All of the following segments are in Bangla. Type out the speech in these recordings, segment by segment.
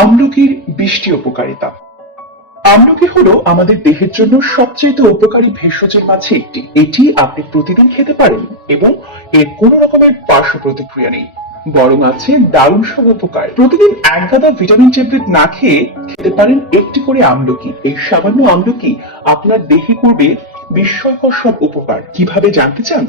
আমলকির 20টি উপকারিতা। আমলকি হলো আমাদের দেহের জন্য সবচেয়ে উপকারী ভেষজের মাঝে একটি। এটি আপনি প্রতিদিন খেতে পারেন এবং এর কোনো রকমের পার্শ্ব প্রতিক্রিয়া নেই, বরং আছে দারুণ সব উপকার। প্রতিদিন এক গাদা ভিটামিন ট্যাবলেট না খেয়ে খেতে পারেন একটি করে আমলকি। এই সামান্য আমলকি আপনার দেহে করবে বিস্ময়কর সব উপকার। কিভাবে জানতে চান?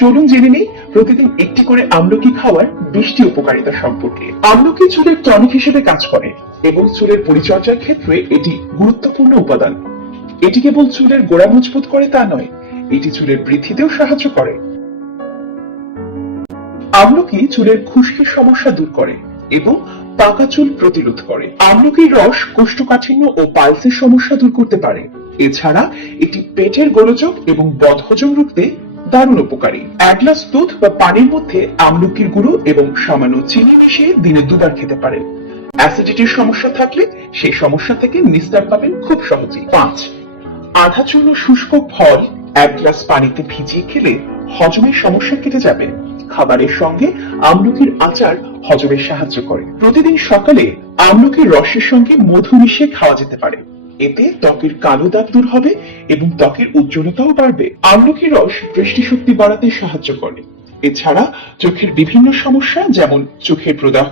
চলুন জেনে নেই প্রতিদিন একটি করে আমলকি খাওয়ার 20টি উপকারিতা সম্পর্কে। আমলকি চুলের টনিক হিসেবে কাজ করে এবং চুলের পরিচর্যার ক্ষেত্রে এটি গুরুত্বপূর্ণ উপাদান। এটি কেবল চুলের গোড়া মজবুত করে তা নয়, এটি চুলের বৃদ্ধিতেও সাহায্য করে। আমলকি চুলের খুশকির সমস্যা দূর করে এবং পাকা চুল প্রতিরোধ করে। আমলকির রস কোষ্ঠকাঠিন্য ও পাইলসের সমস্যা দূর করতে পারে। এছাড়া এটি পেটের গোলযোগ এবং বদহজম রুখতে দারুণ উপকারী। এক গ্লাস দুধ বা পানির মধ্যে আমলকির গুঁড়ো এবং সামান্য চিনি মিশিয়ে দিনে 2বার খেতে পারেন। অ্যাসিডিটির সমস্যা থাকলে সেই সমস্যা থেকে নিস্তার পাবেন খুব সহজেই। 5, আধা চূর্ণ শুষ্ক ফল 1 গ্লাস পানিতে ভিজিয়ে খেলে হজমের সমস্যা কেটে যাবে। খাবারের সঙ্গে আমলকির আচার হজমে সাহায্য করে। প্রতিদিন সকালে আমলকির রসের সঙ্গে মধু মিশিয়ে খাওয়া যেতে পারে। এতে ত্বকের কালো দাগ দূর হবে এবং ত্বকের উজ্জ্বলতাও বাড়বে। আমলকির রস দৃষ্টিশক্তি বাড়াতে সাহায্য করে। এছাড়া চোখের বিভিন্ন সমস্যা যেমন চোখের প্রদাহ,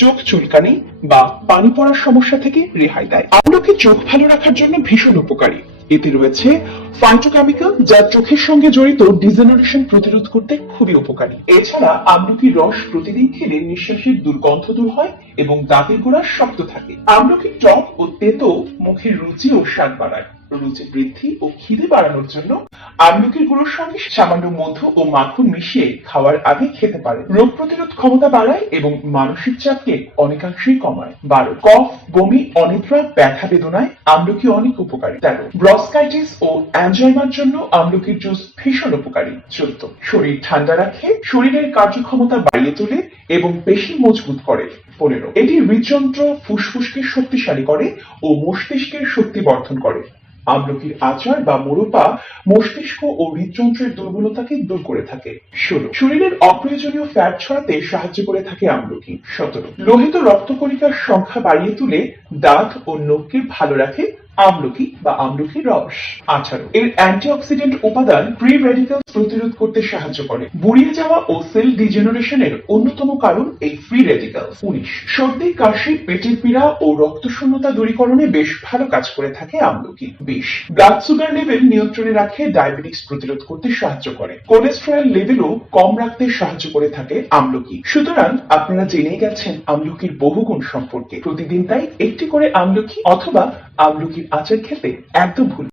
চোখ চুলকানি বা পানি পড়ার সমস্যা থেকে রেহাই দেয়। আমলকি চোখ ভালো রাখার জন্য ভীষণ উপকারী। এতে রয়েছে ফাইটোকেমিক্যাল যা চোখের সঙ্গে জড়িত ডিজেনারেশন প্রতিরোধ করতে খুবই উপকারী। এছাড়া আমলকির রস প্রতিদিন খেলে নিঃশ্বাসের দুর্গন্ধ দূর হয় এবং দাঁতের গোড়া শক্ত থাকে। আমলকির টক ও তেতো মুখের রুচি ও স্বাদ বাড়ায়। রুচি বৃদ্ধি ও খিদে বাড়ানোর জন্য আমলকির গুঁড়োর সঙ্গে সামান্য মধু ও মাখন মিশিয়ে খাওয়ার আগে খেতে পারে। রোগ প্রতিরোধ ক্ষমতা বাড়ায় এবং মানসিক চাপকে অনেকাংশেই কমায়। 12, কফ, বমি, অনিদ্রা, ব্যথা বেদনায় আমলকি অনেক উপকারী। 13, ব্রঙ্কাইটিস ও অ্যানজাইমার জন্য আমলকির জুস ভীষণ উপকারী। 14, শরীর ঠান্ডা রাখে, শরীরের কার্যক্ষমতা বাড়িয়ে তোলে এবং পেশি মজবুত করে। 15, এটি হৃদযন্ত্র, ফুসফুসকে শক্তিশালী করে ও মস্তিষ্কের শক্তি বর্ধন করে। আমলকির আচার বা মোরব্বা মস্তিষ্ক ও হৃদযন্ত্রের দুর্বলতাকে দূর করে থাকে। 16, শরীরের অপ্রয়োজনীয় ফ্যাট ছড়াতে সাহায্য করে থাকে আমলকি। 17, লোহিত রক্তকণিকার সংখ্যা বাড়িয়ে তুলে দাঁত ও নখকে ভালো রাখে আমলকি বা আমলকির রস। 18, এর অ্যান্টিঅক্সিডেন্ট উপাদান ফ্রি রেডিক্যালস প্রতিরোধ করতে সাহায্য করে। বুড়িয়ে যাওয়া ও সেল ডিজেনারেশনের অন্যতম কারণ এই ফ্রি রেডিক্যালস। 19, সর্দি, কাশি, পেটের পীড়া ও রক্তশূন্যতা দূরীকরণে বেশ ভালো কাজ করে থাকে আমলকি। 20, ব্লাড সুগার লেভেল নিয়ন্ত্রণে রাখে, ডায়াবেটিস প্রতিরোধ করতে সাহায্য করে। কোলেস্টেরল লেভেলও কম রাখতে সাহায্য করে থাকে আমলকি। সুতরাং আপনারা জেনেই গেছেন আমলকির বহুগুণ সম্পর্কে। প্রতিদিন তাই একটি করে আমলকি অথবা আমলকির আচার খেতে একদম ভুল